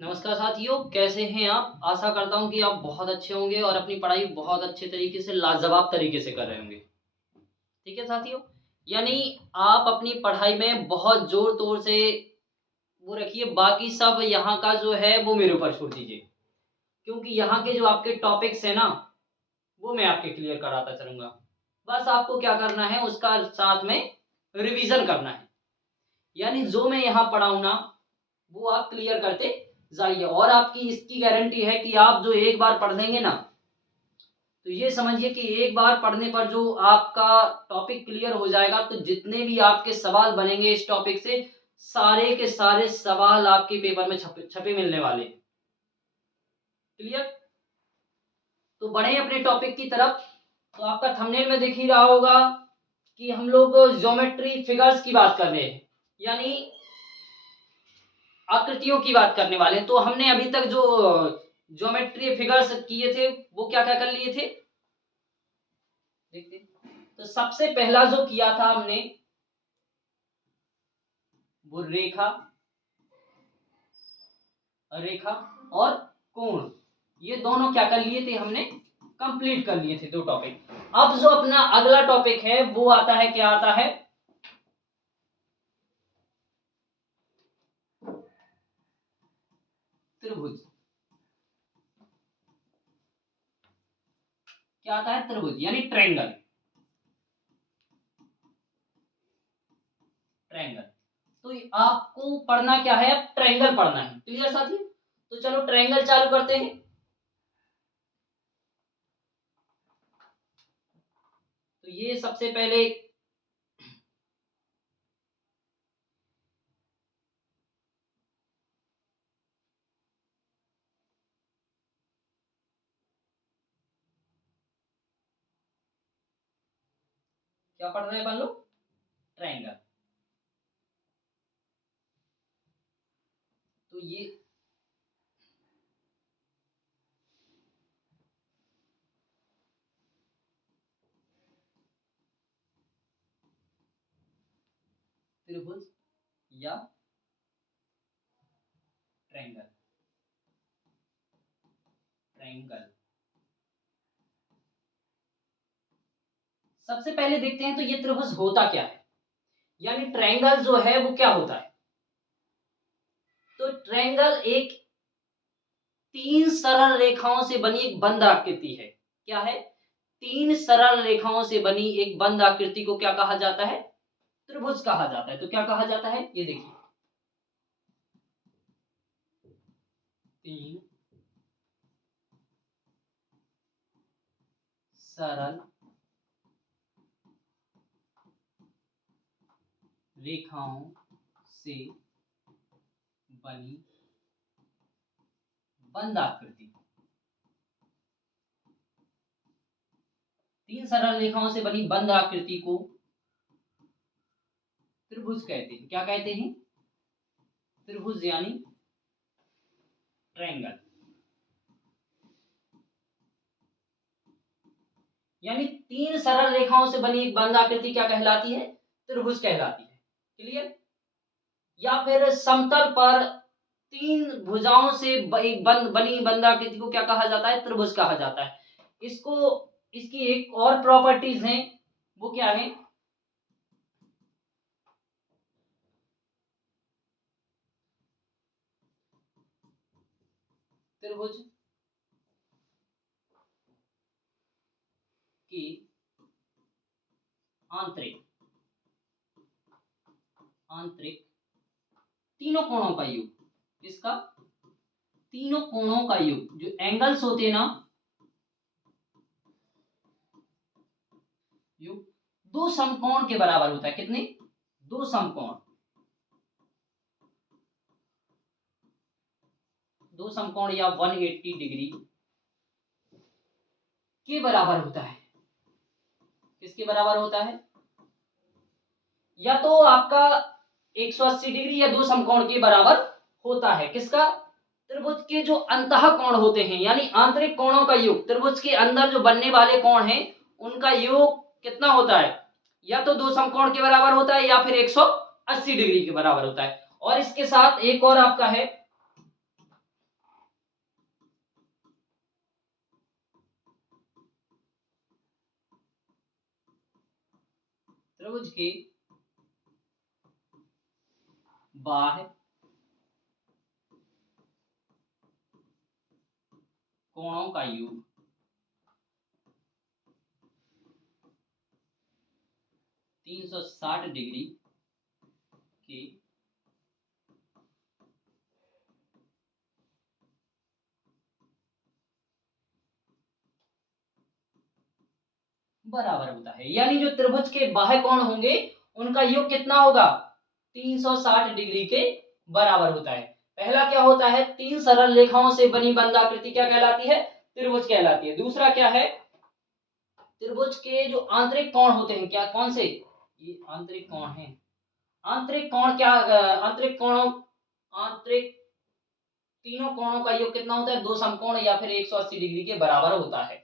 नमस्कार साथियों, कैसे हैं आप? आशा करता हूँ कि आप बहुत अच्छे होंगे और अपनी पढ़ाई बहुत अच्छे तरीके से लाजवाब तरीके से कर रहे होंगे। ठीक है साथियों, यानी आप अपनी पढ़ाई में बहुत ज़ोर तोर से वो रखिए, बाकी सब यहाँ का जो है वो मेरे ऊपर छोड़ दीजिए, क्योंकि यहाँ के जो आपके टॉपिक्स हैं ना, वो मैं आपके क्लियर कराता चलूँगा। बस आपको क्या करना है, उसका साथ में रिवीज़न करना है। यानी जो मैं यहाँ पढ़ाऊँ ना, वो आप क्लियर करते जाइए, और आपकी इसकी गारंटी है कि आप जो एक बार पढ़ लेंगे ना, तो ये समझिए कि एक बार पढ़ने पर जो आपका टॉपिक क्लियर हो जाएगा, तो जितने भी आपके सवाल बनेंगे इस टॉपिक से, सारे के सारे सवाल आपके पेपर में छपे छपे मिलने वाले हैं। क्लियर? तो बढ़े अपने टॉपिक की तरफ। तो आपका थंबनेल में दिख ही रहा होगा कि हम लोग ज्योमेट्री फिगर्स की बात कर रहे हैं, यानी आकृतियों की बात करने वाले हैं। तो हमने अभी तक जो ज्योमेट्री फिगर्स किए थे, वो क्या क्या कर लिए थे देखते हैं। तो सबसे पहला जो किया था हमने, वो रेखा, रेखा और कोण, ये दोनों क्या कर लिए थे हमने, कंप्लीट कर लिए थे दो टॉपिक। अब जो अपना अगला टॉपिक है वो आता है, क्या आता है, त्रिभुज। क्या आता है? त्रिभुज यानी ट्रायंगल। ट्रायंगल, तो आपको पढ़ना क्या है, अब ट्रायंगल पढ़ना है। क्लियर साथी? तो चलो ट्रायंगल चालू करते हैं। तो ये सबसे पहले क्या पढ़ रहे हैं अपन लोग, ट्रायंगल। तो ये त्रिभुज या ट्रायंगल, ट्रायंगल। सबसे पहले देखते हैं तो ये त्रिभुज होता क्या है, यानी ट्रायंगल जो है वो क्या होता है। तो ट्रायंगल एक तीन सरल रेखाओं से बनी एक बंद आकृति है। क्या है? तीन सरल रेखाओं से बनी एक बंद आकृति को क्या कहा जाता है, त्रिभुज कहा जाता है। तो क्या कहा जाता है, ये देखिए, तीन सरल रेखाओं से बनी बंद आकृति, तीन सरल रेखाओं से बनी बंद आकृति को त्रिभुज कहते हैं। क्या कहते हैं? त्रिभुज यानी ट्रायंगल। यानी तीन सरल रेखाओं से बनी एक बंद आकृति क्या कहलाती है, त्रिभुज कहलाती है। क्लियर? या फिर समतल पर तीन भुजाओं से एक बनी बंद आकृति को क्या कहा जाता है, त्रिभुज कहा जाता है। इसको, इसकी एक और प्रॉपर्टीज हैं, वो क्या है, त्रिभुज की आंतरिक आंतरिक तीनों कोणों का योग, इसका तीनों कोणों का योग, जो एंगल्स होते हैं ना, योग दो समकोण के बराबर होता है। कितने? दो समकोण, दो समकोण या 180 डिग्री के बराबर होता है। किसके बराबर होता है? या तो आपका 180 डिग्री या दो समकोण के बराबर होता है। किसका? त्रिभुज के जो अंतः कोण होते हैं, यानी आंतरिक कोणों का योग, त्रिभुज के अंदर जो बनने वाले कोण हैं, उनका योग कितना होता है, या तो दो समकोण के बराबर होता है या फिर 180 डिग्री के बराबर होता है। और इसके साथ एक और आपका है, त्रिभुज के बाह्य कोणों का योग 360 डिग्री के बराबर होता है। यानी जो त्रिभुज के बाह्य कोण होंगे उनका योग कितना होगा, 360 डिग्री के बराबर होता है। पहला क्या होता है, तीन सरल रेखाओं से बनी बंधाकृति क्या कहलाती है, त्रिभुज कहलाती है। दूसरा क्या है, त्रिभुज के जो आंतरिक कोण होते हैं, क्या कौन से, ये आंतरिक कोण है। आंतरिक कोण क्या, आंतरिक कोणों, आंतरिक तीनों कोणों का योग कितना होता है, दो समकोण या फिर 180 डिग्री के बराबर होता है।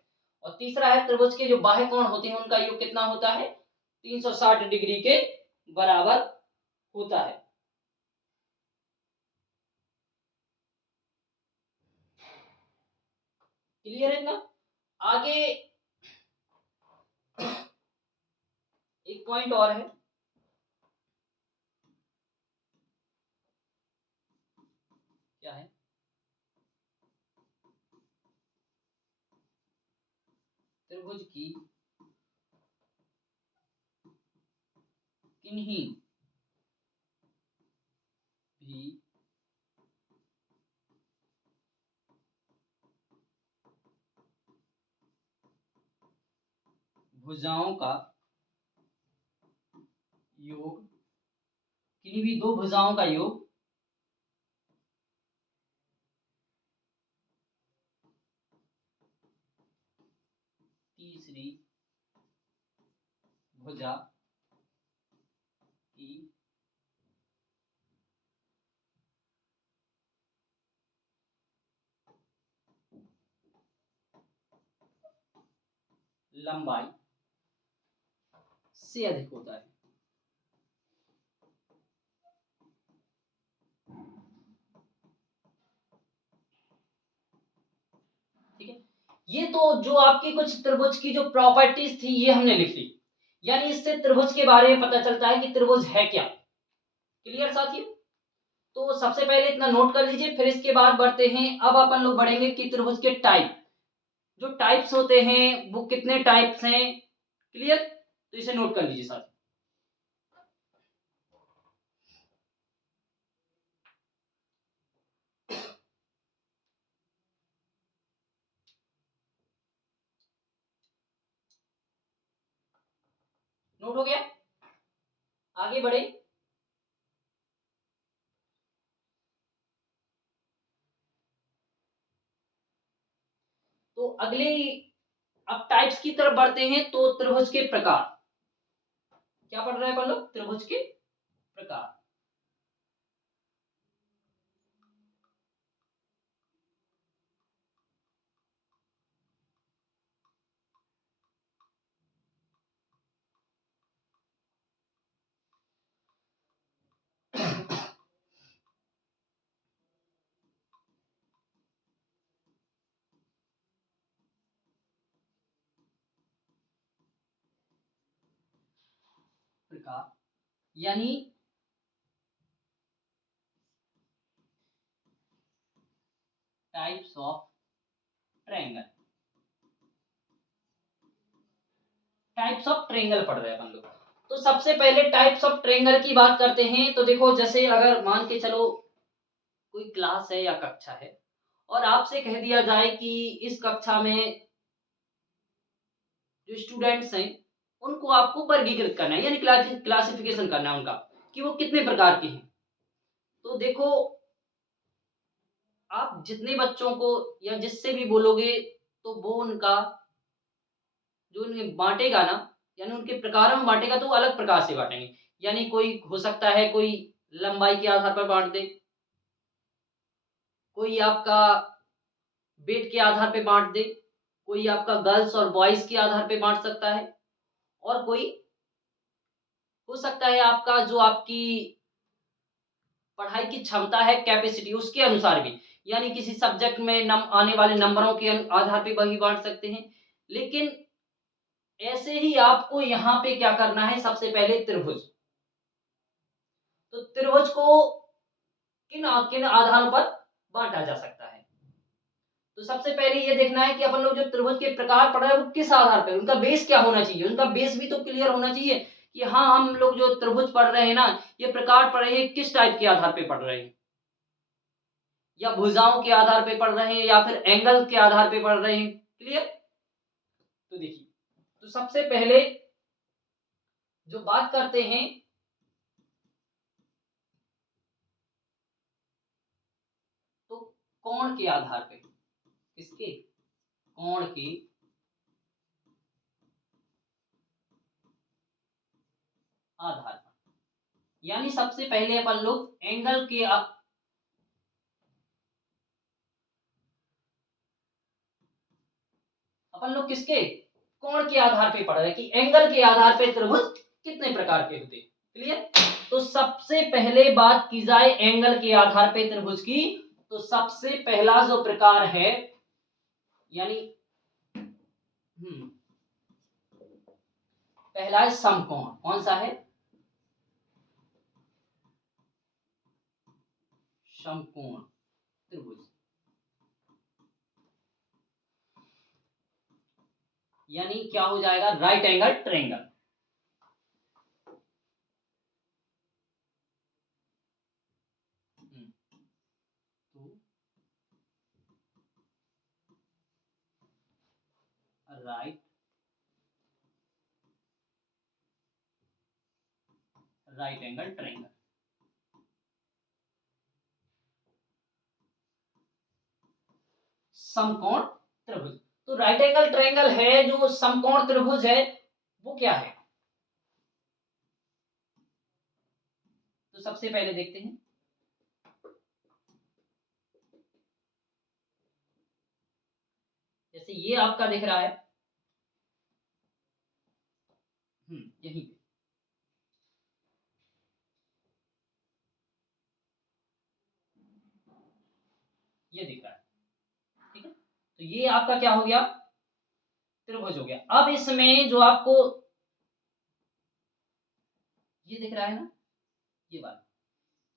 और तीसरा है, त्रिभुज के जो बाह्य कोण होते हैं उनका योग कितना होता है, 360 डिग्री के बराबर होता है। क्लियर है ना। आगे एक पॉइंट और है, क्या है, त्रिभुज की किन्हीं भी भुजाओं का योग, किन्हीं भी दो भुजाओं का योग तीसरी भुजा की लंबाई से अधिक होता है। ठीक है, ये तो जो आपकी कुछ त्रिभुज की जो प्रॉपर्टीज थी ये हमने लिख ली। यानी इससे त्रिभुज के बारे में पता चलता है कि त्रिभुज है क्या। क्लियर साथियों। तो सबसे पहले इतना नोट कर लीजिए, फिर इसके बाद बढ़ते हैं। अब अपन लोग बढ़ेंगे कि त्रिभुज के टाइप, जो टाइप्स होते हैं वो कितने टाइप्स हैं। क्लियर, तो इसे नोट कर लीजिए साथियों। नोट हो गया, आगे बढ़े। तो अगले, अब टाइप्स की तरफ बढ़ते हैं। तो त्रिभुज के प्रकार, क्या पढ़ रहे हैं अपन लोग, त्रिभुज के प्रकार। प्रकार यानी types of triangle, types of triangle पढ़ रहे हैं अपन लोग। तो सबसे पहले टाइप्स ऑफ ट्रायंगल की बात करते हैं। तो देखो, जैसे अगर मान के चलो कोई क्लास है या कक्षा है और आपसे कह दिया जाए कि इस कक्षा में जो स्टूडेंट्स हैं उनको आपको वर्गीकृत करना है, यानी क्लासिफिकेशन करना है उनका कि वो कितने प्रकार के हैं। तो देखो, आप जितने बच्चों को या जिससे भी बोलोगे तो वो उनका जो उन्हें बांटेगा ना, यानी उनके प्रकारों में बांटेगा तो वो अलग प्रकार से बांटेंगे। यानी कोई हो सकता है कोई लंबाई के आधार पर बांट दे, कोई आपका वेट के आधार पे बांट दे, कोई आपका गर्ल्स और बॉयज के आधार पे बांट सकता है, और कोई हो सकता है आपका जो आपकी पढ़ाई की क्षमता है, कैपेसिटी, उसके अनुसार भी, यानी किसी सब्जेक्ट में आने वाले नंबरों के आधार पे वही बांट सकते हैं। लेकिन ऐसे ही आपको यहाँ पे क्या करना है, सबसे पहले त्रिभुज। तो त्रिभुज को किन किन आधारों पर बांटा जा सकता है? तो सबसे पहले ये देखना है कि अपन लोग जो त्रिभुज के प्रकार पढ़ रहे हैं वो किस आधार पर, उनका बेस क्या होना चाहिए, उनका बेस भी तो क्लियर होना चाहिए कि हाँ हम लोग जो त्रिभुज पढ़ रहे हैं ना, ये प्रकार पढ़ रहे हैं किस टाइप के आधार पे पढ़ रहे हैं, या भुजाओं के आधार पे पढ़ रहे हैं या फिर एंगल के आधार पे पढ़ रहे हैं। क्लियर? तो देखिए, तो सबसे पहले जो बात करते हैं तो कोण के आधार पे, किसके? कोण के आधार पर, यानी सबसे पहले अपन लोग एंगल के अपन लोग किसके? कोण के आधार पे पढ़ रहे हैं कि एंगल के आधार पे त्रिभुज कितने प्रकार के होते। क्लियर? तो सबसे पहले बात की जाए एंगल के आधार पे त्रिभुज की, तो सबसे पहला जो प्रकार है, यानी पहला है समकोण। कौन सा है? समकोण त्रिभुज, यानी क्या हो जाएगा? Right angle triangle. Right angle triangle. समकोण त्रिभुज। तो राइट एंगल ट्रायंगल है जो समकोण त्रिभुज है, वो क्या है? तो सबसे पहले देखते हैं, जैसे ये आपका दिख रहा है, यहीं पे ये दिख रहा है, ठीक है? तो ये आपका क्या हो गया? त्रिभुज हो गया। अब इसमें जो आपको ये दिख रहा है ना, ये वाला,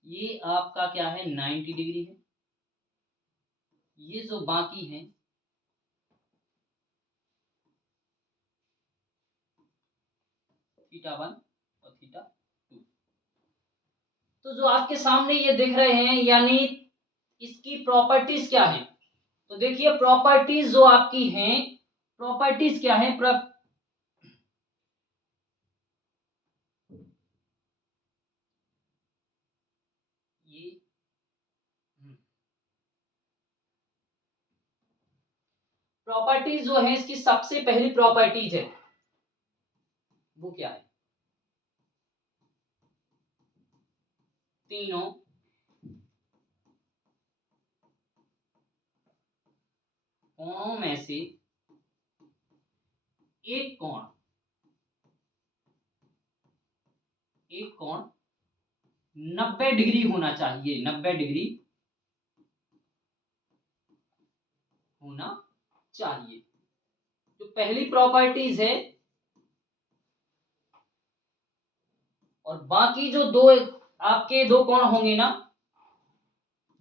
ये आपका क्या है? 90 डिग्री है। ये जो बाकी है, θ1 और θ2, तो जो आपके सामने ये दिख रहे हैं, यानी इसकी प्रॉपर्टीज क्या है? तो देखिए प्रॉपर्टीज जो आपकी हैं, प्रॉपर्टीज क्या है? ये प्रॉपर्टीज जो है, इसकी सबसे पहली प्रॉपर्टीज है वो क्या है? तीनों कोणों में से एक कोण 90 डिग्री होना चाहिए, 90 डिग्री होना चाहिए। जो पहली प्रॉपर्टीज है, और बाकी जो दो आपके दो कोण होंगे ना,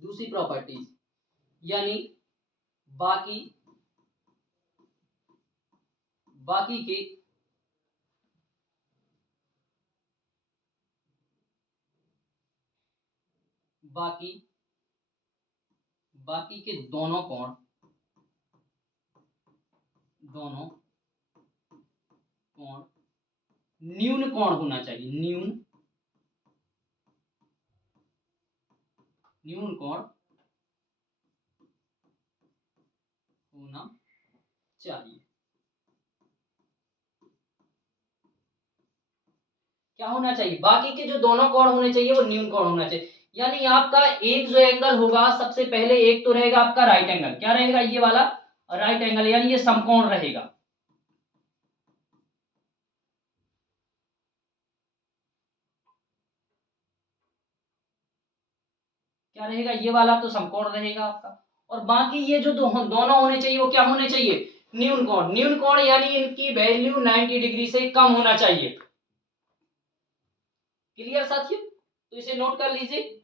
दूसरी प्रॉपर्टीज, यानी बाकी बाकी के बाकी बाकी के दोनों कोण न्यून कोण होना चाहिए, न्यून कोण होना चाहिए। क्या होना चाहिए? बाकी के जो दोनों कोण होने चाहिए वो न्यून कोण होना चाहिए। यानी आपका एक जो एंगल होगा, सबसे पहले एक तो रहेगा आपका राइट एंगल। क्या रहेगा? ये वाला राइट एंगल, यानी ये समकोण रहेगा। क्या रहेगा? ये वाला तो समकोण रहेगा आपका। और बाकी ये जो दोनों होने चाहिए वो क्या होने चाहिए? न्यून कोण यानी इनकी वैल्यू 90 डिग्री से कम होना चाहिए। क्लियर साथियों, तो इसे नोट कर लीजिए।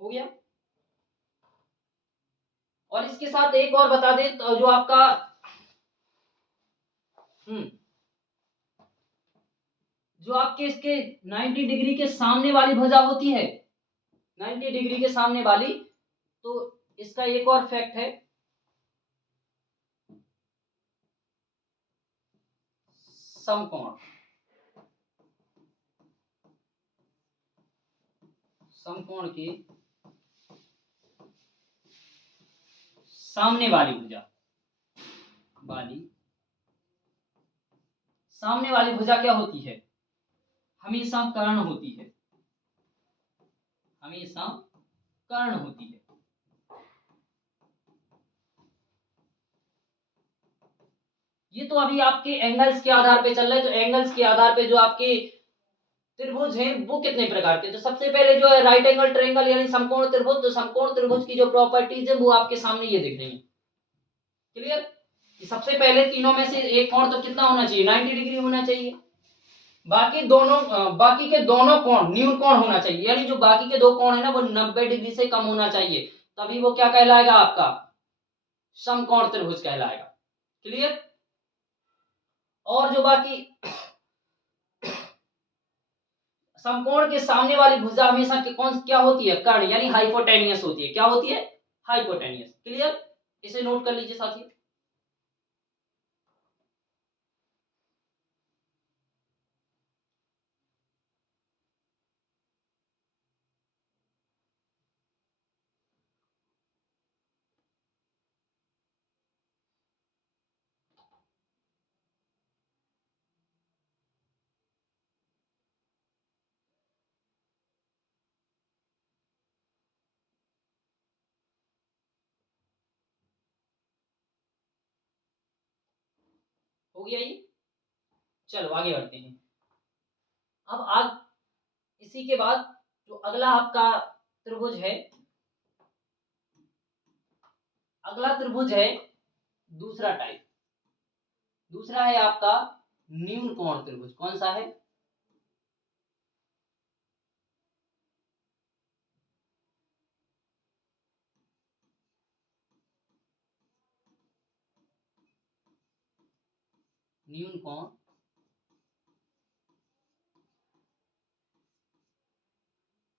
हो गया। और इसके साथ एक और बता दें तो जो आपका जो आपके इसके 90 डिग्री के सामने वाली भुजा होती है, 90 डिग्री के सामने वाली, तो इसका एक और फैक्ट है, समकोण। समकोण के सामने वाली भुजा सामने वाली भुजा क्या होती है? हमेशा कर्ण होती है, हमेशा कर्ण होती है। ये तो अभी आपके एंगल्स के आधार पे चल रहा है, तो एंगल्स के आधार पे जो आपके त्रिभुज हैं वो कितने प्रकार के, तो सबसे पहले जो है राइट एंगल ट्रायंगल यानी समकोण त्रिभुज। तो समकोण त्रिभुज की जो प्रॉपर्टीज है वो आपके सामने ये दिख रही है। क्लियर? सबसे पहले तीनों में से एक कोण तो कितना होना चाहिए? 90 डिग्री होना चाहिए। बाकी के दोनों कोण न्यून कोण होना चाहिए, यानी जो बाकी के दो कोण है ना वो 90 डिग्री से कम होना चाहिए, तभी वो क्या कहलाएगा? आपका समकोण त्रिभुज कहलाएगा। क्लियर? और जो बाकी समकोण के सामने वाली भुजा हमेशा कौन क्या होती है? कर्ण यानी हाइपोटेनियस होती है। क्या होती है? हाइपोटेनियस। क्लियर? इसे नोट कर लीजिए साथियों। हो गया ये? चलो आगे बढ़ते हैं। अब आज इसी के बाद जो अगला आपका त्रिभुज है, अगला त्रिभुज है दूसरा टाइप। दूसरा है आपका न्यून कोण त्रिभुज। कौन सा है? न्यून कोण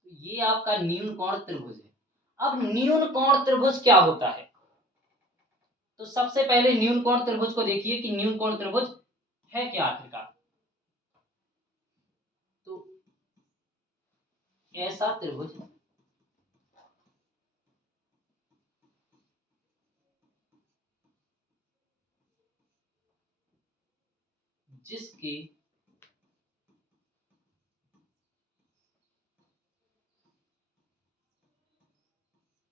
ये आपका न्यून कोण त्रिभुज है। अब न्यून कोण त्रिभुज क्या होता है? तो सबसे पहले न्यून कोण त्रिभुज को देखिए कि न्यून कोण त्रिभुज है क्या आखिरकार। तो ऐसा त्रिभुज जिसके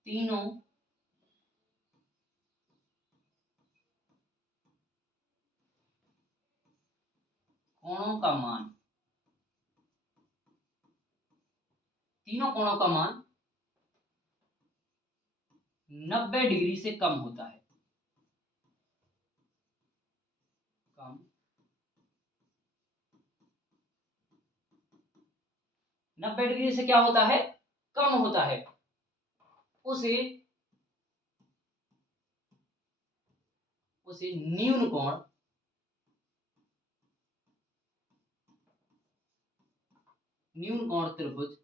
तीनों कोणों का मान, तीनों कोणों का मान 90 डिग्री से कम होता है। कम 90 डिग्री से क्या होता है? कम होता है। उसे उसे न्यून कोण त्रिभुज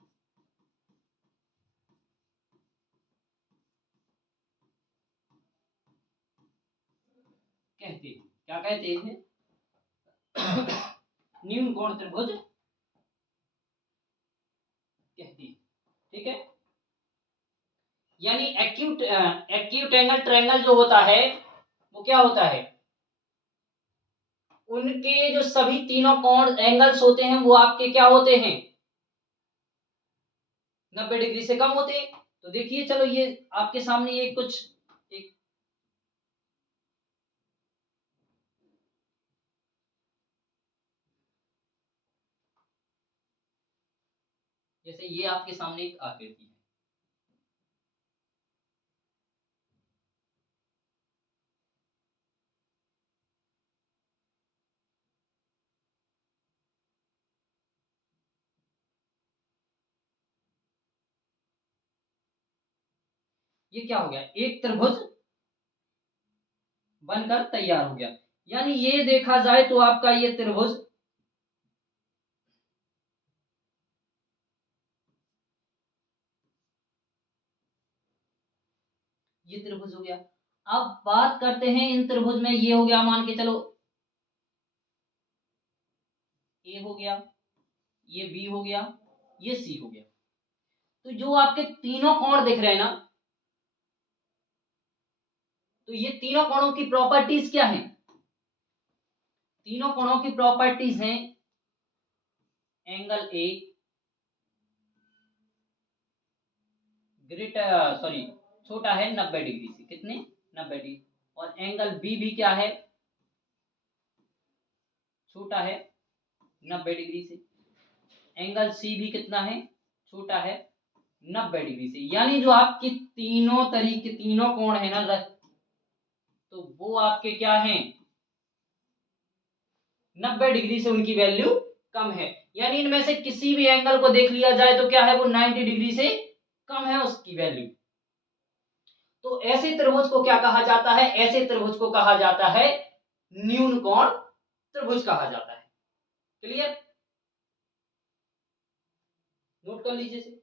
कहते हैं। क्या कहते हैं? न्यून कोण त्रिभुज कहते हैं। ठीक है? यानी एक्यूट एंगल ट्रायंगल जो होता है वो क्या होता है? उनके जो सभी तीनों कोण एंगल्स होते हैं वो आपके क्या होते हैं? 90 डिग्री से कम होते हैं। तो देखिए, चलो ये आपके सामने ये कुछ एक जैसे ये आपके सामने एक आकृति है, ये क्या हो गया, एक त्रिभुज बनकर तैयार हो गया। यानी ये देखा जाए तो आपका ये त्रिभुज, ये त्रिभुज हो गया। अब बात करते हैं इन त्रिभुज में, ये हो गया मान के चलो ए हो गया, ये बी हो गया, ये सी हो गया। तो जो आपके तीनों कोण दिख रहे हैं ना, तो ये तीनों कोणों की प्रॉपर्टीज क्या है? तीनों कोणों की प्रॉपर्टीज हैं एंगल ए ग्रेटर, सॉरी, छोटा है 90 डिग्री से, कितने 90 डिग्री, और एंगल बी भी क्या है, छोटा है 90 डिग्री से। एंगल सी भी कितना है, छोटा है 90 डिग्री से। यानी जो आपकी तीनों तरीके, तीनों कोण है ना, तो वो आपके क्या हैं, 90 डिग्री से उनकी वैल्यू कम है। यानी इनमें से किसी भी एंगल को देख लिया जाए तो क्या है, वो 90 डिग्री से कम है उसकी वैल्यू। तो ऐसे त्रिभुज को क्या कहा जाता है, ऐसे त्रिभुज को कहा जाता है न्यून कोण त्रिभुज कहा जाता है। क्लियर, नोट कर लीजिए इसे।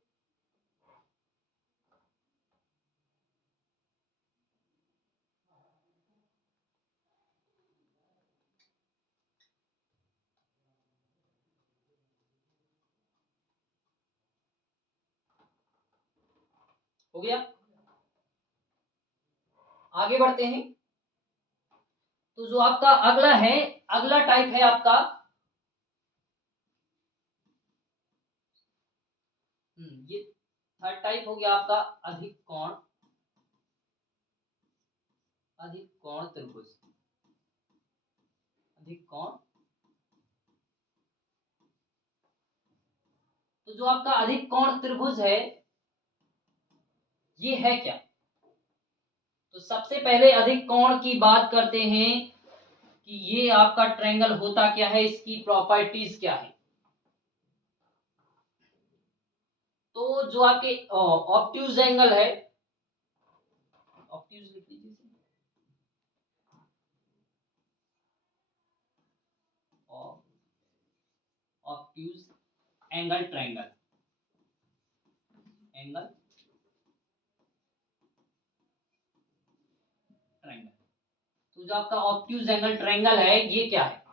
हो गया, आगे बढ़ते हैं। तो जो आपका अगला है, अगला टाइप है आपका, ये थर्ड टाइप हो गया आपका अधिक कोण, अधिक कोण त्रिभुज, अधिक कोण। तो जो आपका अधिक कोण त्रिभुज है, ये है क्या? तो सबसे पहले अधिक कोण की बात करते हैं कि ये आपका ट्रायंगल होता क्या है, इसकी प्रॉपर्टीज क्या है। तो जो आपके ऑब्ट्यूज एंगल है, ऑब्ट्यूज लिख लीजिए, obtuse angle triangle, angle triangle. तो जो आपका ऑब्ट्यूज एंगल ट्रायंगल है, ये क्या है?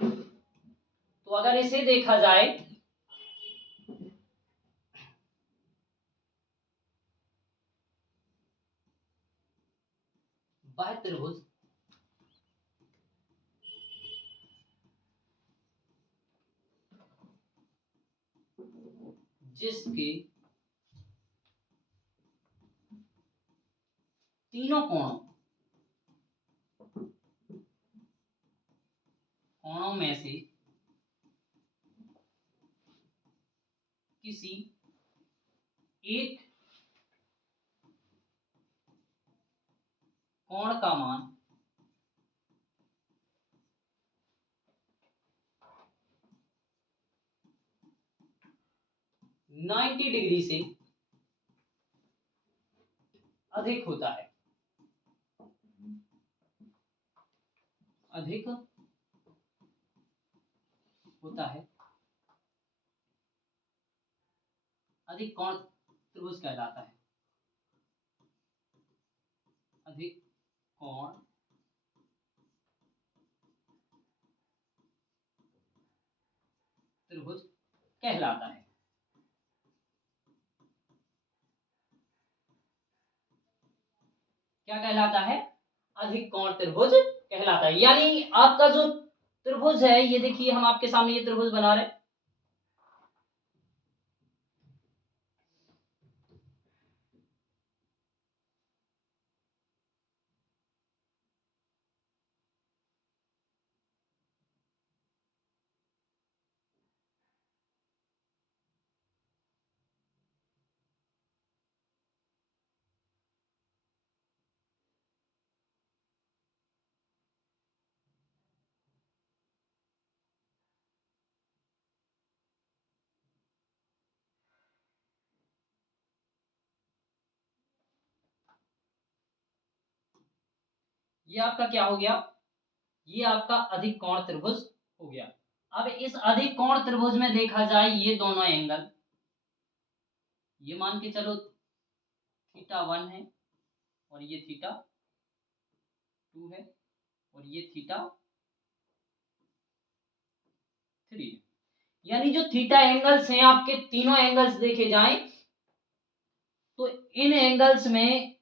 तो अगर इसे देखा जाए, वह त्रिभुज जिसके तीनों कोणों में से किसी एक कोण का मान 90 डिग्री से अधिक होता है, अधिक होता है, अधिक कोण त्रिभुज कहलाता है, अधिक कोण त्रिभुज कहलाता है। क्या कहलाता है? अधिक कोण त्रिभुज कहलाता है। यानी आपका जो त्रिभुज है, ये देखिए हम आपके सामने ये त्रिभुज बना रहे हैं, ये आपका क्या हो गया, ये आपका अधिक कोण त्रिभुज हो गया। अब इस अधिक कोण त्रिभुज में देखा जाए ये दोनों एंगल, ये मान के चलो θ1 है और ये θ2 है और ये θ3 है। यानी जो थीटा एंगल्स हैं आपके, तीनों एंगल्स देखे जाएं तो इन एंगल्स में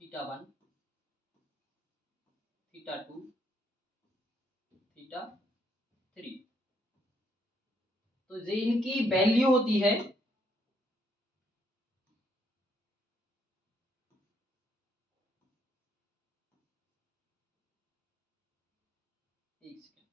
θ1, θ2, θ3, तो जो इनकी वैल्यू होती है, एक सेकंड,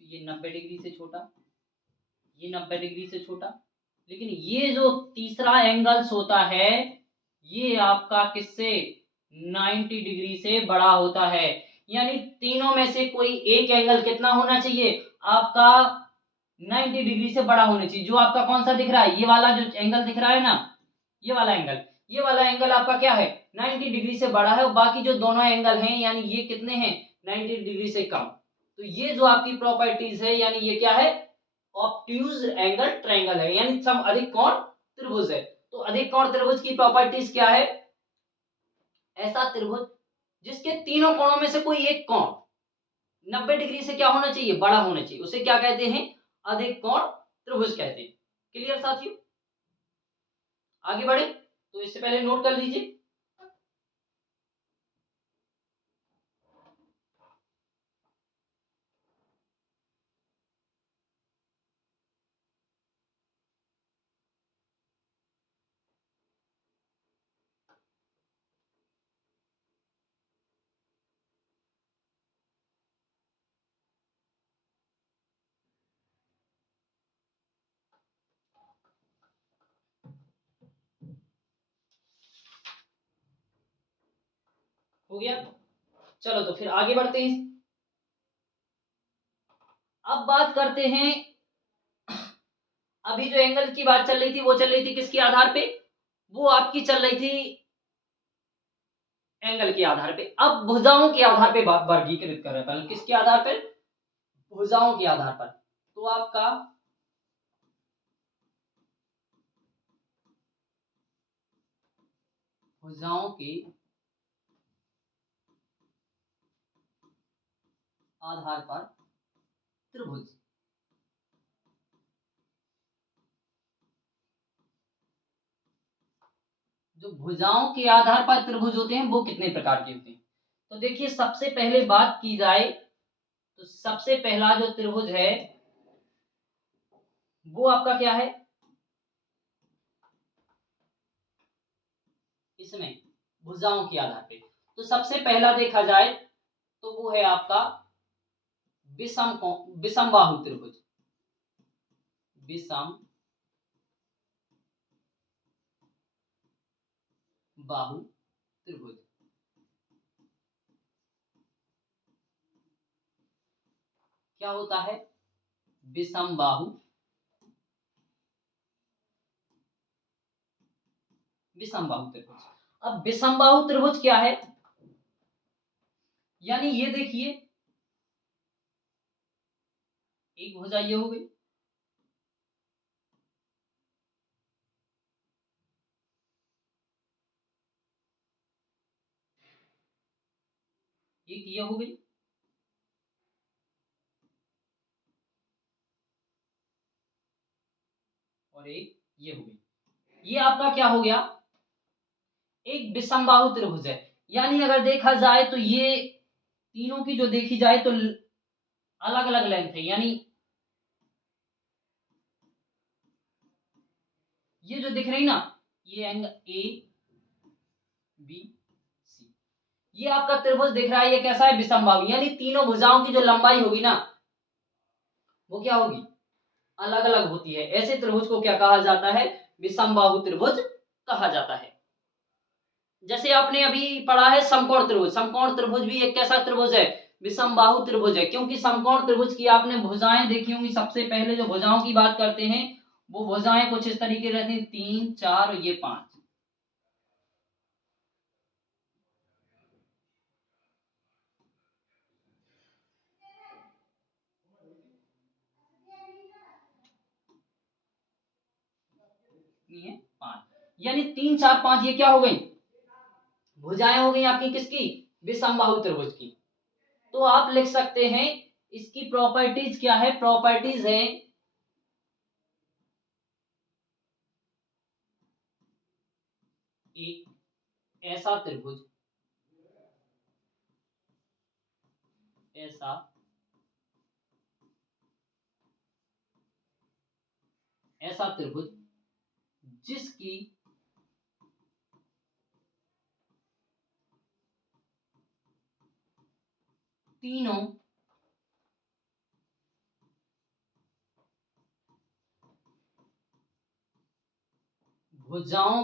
तो ये 90 डिग्री से छोटा, ये 90 डिग्री से छोटा, लेकिन ये जो तीसरा एंगल्स होता है ये आपका किससे 90 डिग्री से बड़ा होता है। यानी तीनों में से कोई एक एंगल कितना होना चाहिए आपका, 90 डिग्री से बड़ा होना चाहिए। जो आपका कौन सा दिख रहा है, ये वाला जो एंगल दिख रहा है ना, ये वाला एंगल, ये वाला एंगल आपका क्या है 90 डिग्री से बड़ा है, और बाकी जो दोनों एंगल हैं यानी ये कितने हैं 90 डिग्री से कम। तो ये जो आपकी प्रॉपर्टीज है यानी ये क्या है ऑब्ट्यूज एंगल ट्रायंगल है, यानी सम अधिक कोण त्रिभुज है। तो अधिक कोण त्रिभुज की प्रॉपर्टीज क्या है, ऐसा त्रिभुज जिसके तीनों कोणों में से कोई एक कोण 90 डिग्री से क्या होना चाहिए बड़ा होना चाहिए, उसे क्या कहते हैं अधिक कोण त्रिभुज कहते हैं। क्लियर साथियों, आगे बढ़े तो इससे पहले नोट कर लीजिए। हो गया, चलो तो फिर आगे बढ़ते हैं। अब बात करते हैं, अभी जो एंगल की बात चल रही थी वो चल रही थी किसके आधार पे, वो आपकी चल रही थी एंगल के आधार पे। अब भुजाओं के आधार पे वर्गीकृत कर रहे हैं, किसके आधार पर भुजाओं के आधार पर। तो आपका भुजाओं के आधार पर त्रिभुज, जो भुजाओं के आधार पर त्रिभुज होते हैं वो कितने प्रकार के होते हैं। तो देखिए सबसे पहले बात की जाए तो सबसे पहला जो त्रिभुज है वो आपका क्या है, इसमें भुजाओं के आधार पे तो सबसे पहला देखा जाए तो वो है आपका विषम बाहु त्रिभुज, विषम बाहु त्रिभुज। क्या होता है विषम बाहु, विषम बाहु त्रिभुज। अब विषम बाहु त्रिभुज क्या है, यानी ये देखिए एक भुजा ये हो गई, एक ये हो गई, और एक ये हो गई। ये आपका क्या हो गया एक विषमबाहु त्रिभुज है। यानी अगर देखा जाए तो ये तीनों की जो देखी जाए तो अलग अलग लेंथ है, यानी ये जो दिख रही ना ये एंगल ए बी सी, ये आपका त्रिभुज दिख रहा है, ये कैसा है विषमबाहु, यानी तीनों भुजाओं की जो लंबाई होगी ना वो क्या होगी अलग अलग होती है। ऐसे त्रिभुज को क्या कहा जाता है? विषमबाहु त्रिभुज कहा जाता है। जैसे आपने अभी पढ़ा है समकोण त्रिभुज, समकोण त्रिभुज भी एक कैसा त्रिभुज है? विषमबाहु त्रिभुज है, क्योंकि समकोण त्रिभुज की आपने भुजाएं देखी होंगी। सबसे पहले जो भुजाओं की बात करते हैं वो भुजाएं कुछ इस तरीके रहती हैं, 3 4 और ये 5। है 5, यानी 3 4 5 ये क्या हो गई? भुजाएं हो गई आपकी किसकी? विषमबाहु त्रिभुज की। तो आप लिख सकते हैं इसकी प्रॉपर्टीज क्या है? प्रॉपर्टीज है एक ऐसा त्रिभुज, ऐसा ऐसा त्रिभुज जिसकी तीनों भुजाओं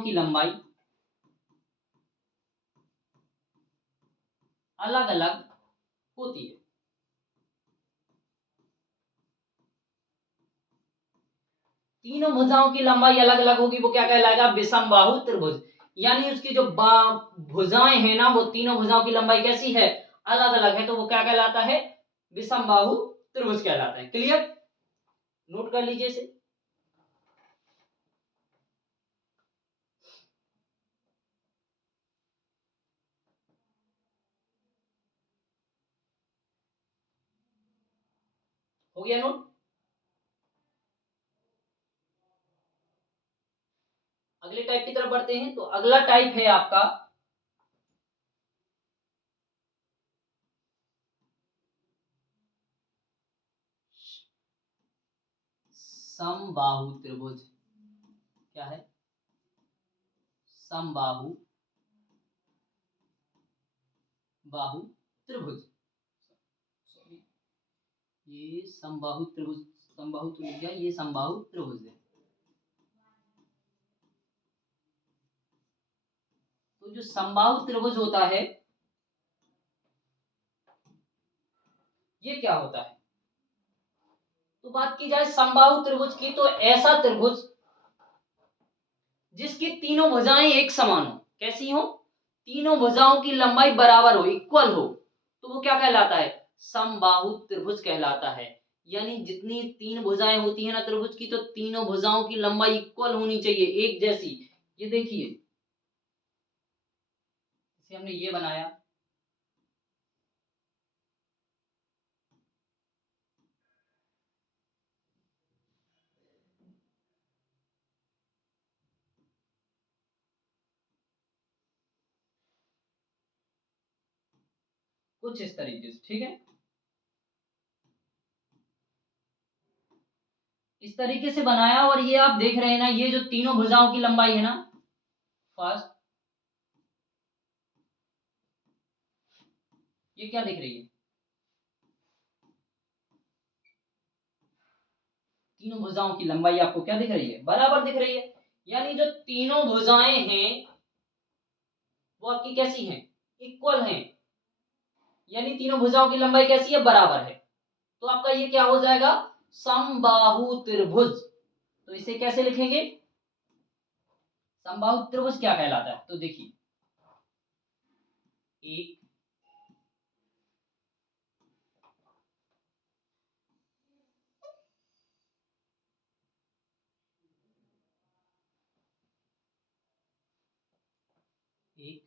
की लंबाई अलग अलग होती है। तीनों भुजाओं की लंबाई अलग अलग होगी, वो क्या कहलाएगा? विषमबाहु त्रिभुज। यानी उसकी जो भुजाएं हैं ना, वो तीनों भुजाओं की लंबाई कैसी है? अलग अलग है, तो वो क्या कहलाता है? विषमबाहु त्रिभुज कहलाता है। क्लियर? नोट कर लीजिए इसे। हो गया नोट? अगले टाइप की तरफ बढ़ते हैं। तो अगला टाइप है आपका समबाहु त्रिभुज। क्या है? समबाहु त्रिभुज। ये समबाहु त्रिभुज, समबाहु तो लिख गया, ये समबाहु त्रिभुज है। तो जो समबाहु त्रिभुज होता है ये क्या होता है? तो बात की जाए समबाहु त्रिभुज की, तो ऐसा त्रिभुज जिसकी तीनों भुजाएं एक समान हो। कैसी हो? तीनों भुजाओं की लंबाई बराबर हो, इक्वल हो, तो वो क्या कहलाता है? समबाहु त्रिभुज कहलाता है। यानी जितनी तीन भुजाएं होती है ना त्रिभुज की, तो तीनों भुजाओं की लंबाई इक्वल होनी चाहिए, एक जैसी। ये देखिए, इसे हमने ये बनाया, कुछ इस तरीके से, ठीक है? इस तरीके से बनाया, और ये आप देख रहे हैं ना, ये जो तीनों भुजाओं की लंबाई है ना, फर्स्ट, ये क्या दिख रही है? तीनों भुजाओं की लंबाई आपको क्या दिख रही है? बराबर दिख रही है। यानी जो तीनों भुजाएं हैं वो आपकी कैसी हैं? इक्वल हैं। यानी तीनों भुजाओं की लंबाई कैसी है? बराबर है। तो आपका ये क्या हो जाएगा? समबाहु त्रिभुज। तो इसे कैसे लिखेंगे? समबाहु त्रिभुज क्या कहलाता है? तो देखिए, एक एक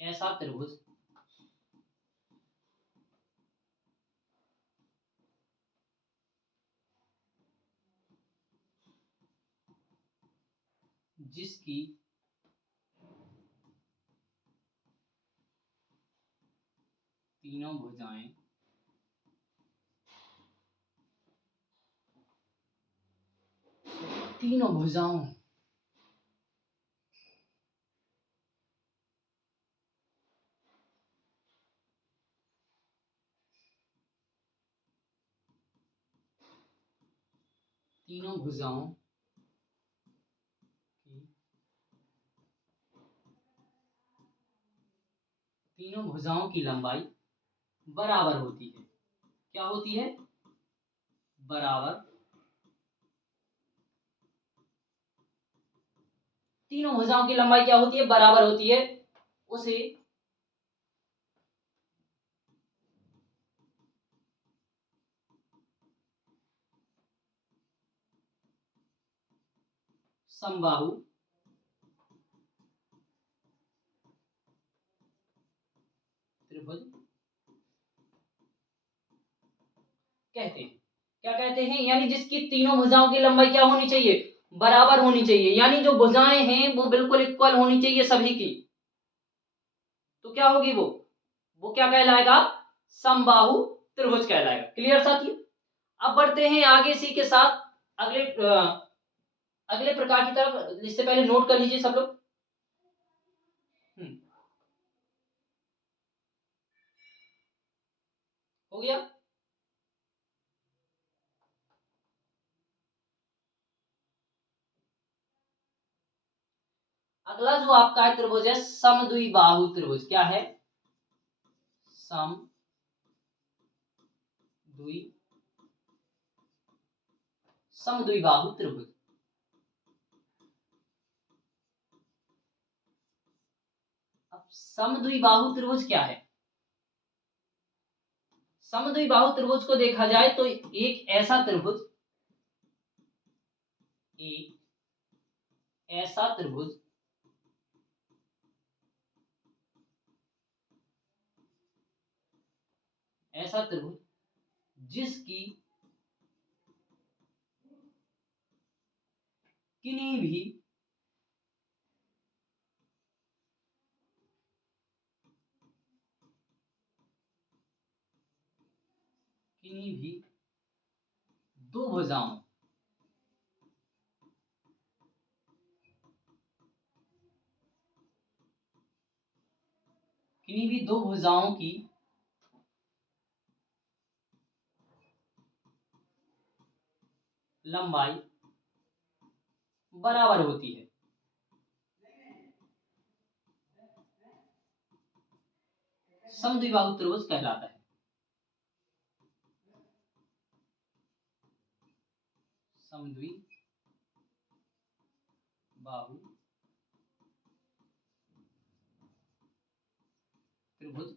ऐसा त्रिभुज जिसकी तीनों भुजाएं तीनों भुजाओं तीनों भुजाओं की लंबाई बराबर होती है। क्या होती है? बराबर। तीनों भुजाओं की लंबाई क्या होती है? बराबर होती है। उसे समबाहु त्रिभुज कहते हैं। क्या कहते हैं? यानी जिसकी तीनों भुजाओं की लंबाई क्या होनी चाहिए? बराबर होनी चाहिए। यानी जो भुजाएं हैं वो बिल्कुल इक्वल होनी चाहिए सभी की। तो क्या होगी वो क्या कहलाएगा? समबाहु त्रिभुज कहलाएगा। क्लियर साथियों? अब बढ़ते हैं आगे इसी के साथ अगले प्रकार की तरफ। इससे पहले नोट कर लीजिए सब लोग। हो गया? अगला जो आपका है त्रिभुज है समद्विबाहु त्रिभुज। क्या है? समद्विबाहु त्रिभुज। अब समद्विबाहु त्रिभुज क्या है? समद्विबाहु त्रिभुज को देखा जाए तो एक ऐसा त्रिभुज जिसकी किन्हीं भी दो भुजाओं की लंबाई बराबर होती है। समद्विबाहु त्रिभुज कहलाता है। समद्विबाहु त्रिभुज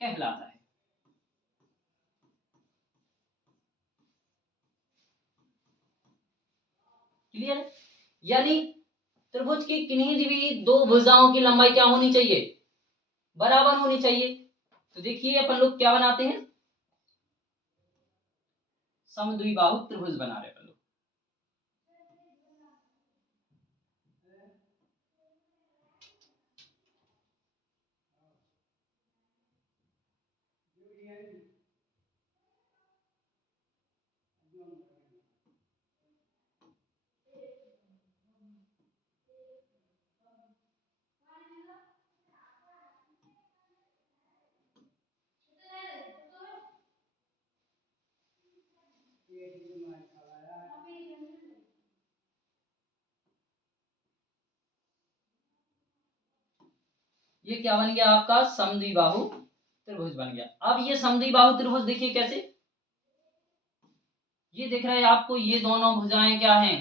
कहलाता है। क्लियर? यानी त्रिभुज की किन्हीं भी दो भुजाओं की लंबाई क्या होनी चाहिए? बराबर होनी चाहिए। तो देखिए अपन लोग क्या बनाते हैं? समद्विबाहु त्रिभुज बना रहे अपन लोग। ये क्या बन गया आपका? समद्विबाहु त्रिभुज बन गया। अब ये समद्विबाहु त्रिभुज देखिए कैसे। ये दिख रहा है आपको, ये दोनों भुजाएं क्या हैं?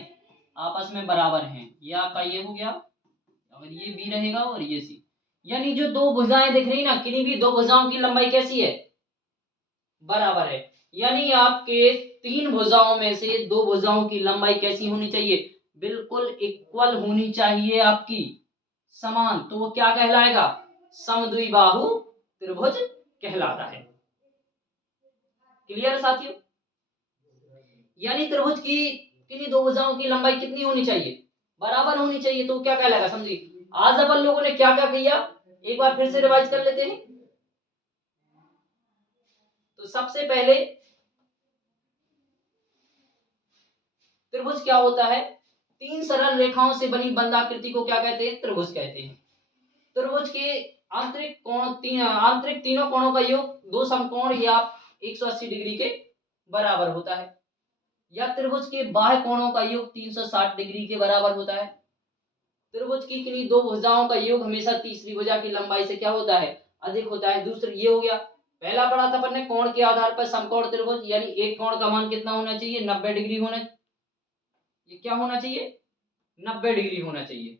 आपस में बराबर हैं। ये आपका ये हो गया और ये बी रहेगा और ये सी। यानी जो दो भुजाएं दिख रही ना, किन्हीं भी दो भुजाओं की लंबाई कैसी है? बराबर है। यानी आपके तीन भुजाओं में से दो भुजाओं की लंबाई कैसी होनी चाहिए? बिल्कुल इक्वल होनी चाहिए आपकी, समान। तो वो क्या कहलाएगा? समद्विबाहु त्रिभुज कहलाता है। क्लियर साथियों? यानी त्रिभुज की किन्हीं दो भुजाओं की लंबाई कितनी होनी चाहिए? बराबर होनी चाहिए। तो क्या कहलाएगा? समझिए आज अपन लोगों ने क्या क्या किया, एक बार फिर से रिवाइज कर लेते हैं। तो सबसे पहले त्रिभुज क्या होता है? तीन सरल रेखाओं से बनी बंधाकृति को क्या कहते हैं? त्रिभुज कहते हैं। त्रिभुज के आंतरिक तीनों कोणों का योग दो समकोण या 180 डिग्री के बराबर होता है। या त्रिभुज के बाह्य कोणों का योग 360 डिग्री के बराबर होता है। त्रिभुज की किन्हीं दो भुजाओं का योग हमेशा तीसरी भुजा की लंबाई से क्या होता है, अधिक होता है। दूसरा ये हो गया, पहला पढ़ा था अपन ने कोण के आधार पर समकोण त्रिभुज, यानी एक कोण का मान कितना होना चाहिए, 90 डिग्री होना, ये क्या होना चाहिए, 90 डिग्री होना चाहिए।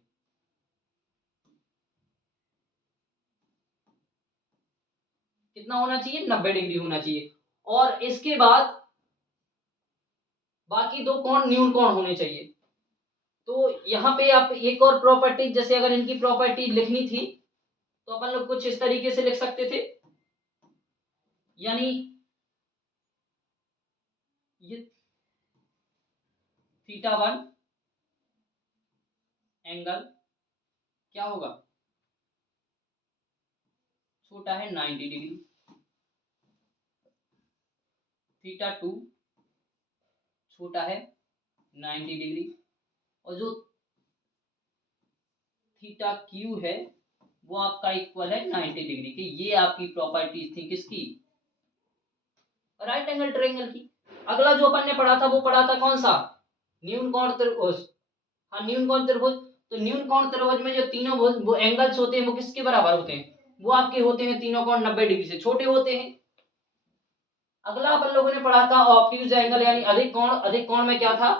कितना होना चाहिए, 90 डिग्री होना चाहिए। और इसके बाद बाकी दो कोण न्यून कोण होने चाहिए। तो यहाँ पे आप एक और प्रॉपर्टी, जैसे अगर इनकी प्रॉपर्टी लिखनी थी तो अपन लोग कुछ इस तरीके से लिख सकते थे, यानी ये θ1 एंगल क्या होगा, छोटा है 90 डिग्री, θ2 छोटा है 90 डिग्री, और जो θq है वो आपका इक्वल है 90 डिग्री के। ये आपकी प्रॉपर्टीज थी किसकी, राइट एंगल ट्रायंगल की। अगला जो अपन ने पढ़ा था वो पढ़ा था कौन सा, न्यून कोण त्रिभुज। हाँ, न्यून कोण त्रिभुज। तो न्यून कोण त्रिभुज में जो तीनों वो एंगल्स होते हैं वो किसके बराबर होते हैं, वो आपके होते हैं तीनों कोण 90 डिग्री से छोटे होते हैं। अगला अपन लोगों ने पढ़ा था ऑब्ट्यूज एंगल, यानी अधिक कोण। अधिक कोण में क्या था,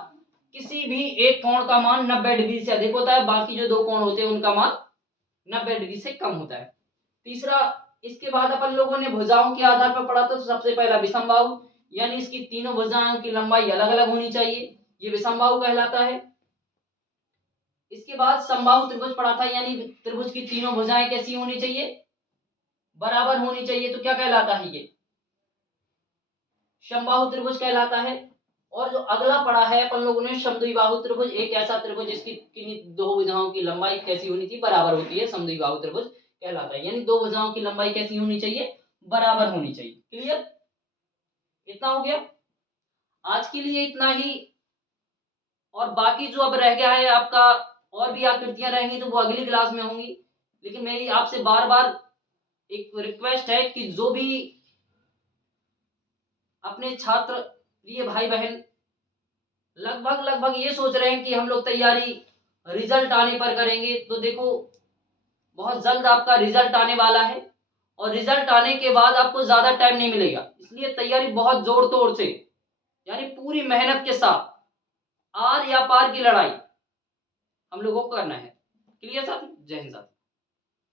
किसी भी एक कोण का मान 90 डिग्री से अधिक होता है, बाकी जो दो कोण होते हैं उनका मान 90 डिग्री से कम होता है। तीसरा, इसके बाद अपन लोगों ने भुजाओं के आधार पर पढ़ा था। तो सबसे पहला विषमबाहु, यानी इसकी तीनों भुजाओं की लंबाई अलग अलग होनी चाहिए, ये विषमबाहु कहलाता है। इसके बाद समबाहु त्रिभुज पढ़ा था, यानी त्रिभुज की तीनों भुजाएं कैसी होनी चाहिए, बराबर होनी चाहिए। तो क्या कहलाता है, ये समबाहु त्रिभुज कहलाता है। और जो अगला पढ़ा है अपन लोगों ने समद्विबाहु त्रिभुज, एक ऐसा त्रिभुज जिसकी किन्हीं दो भुजाओं की लंबाई कैसी होनी चाहिए, बराबर होती है, समद्विबाहु त्रिभुज कहलाता है। यानी दो भुजाओं की लंबाई कैसी होनी चाहिए, बराबर होनी चाहिए। क्लियर, इतना हो गया। आज के लिए इतना ही, और बाकी जो अब रह गया है आपका, और भी आकृतियां रहेंगी तो वो अगली क्लास में होंगी। लेकिन मेरी आपसे बार बार एक रिक्वेस्ट है कि जो भी अपने छात्र प्रिय भाई बहन लगभग ये सोच रहे हैं कि हम लोग तैयारी रिजल्ट आने पर करेंगे, तो देखो बहुत जल्द आपका रिजल्ट आने वाला है, और रिजल्ट आने के बाद आपको ज्यादा टाइम नहीं मिलेगा। इसलिए तैयारी बहुत जोर तोड़ से, यानी पूरी मेहनत के साथ आर या पार की लड़ाई हम लोगों को करना है। क्लियर साथी, जय हिंद साथी।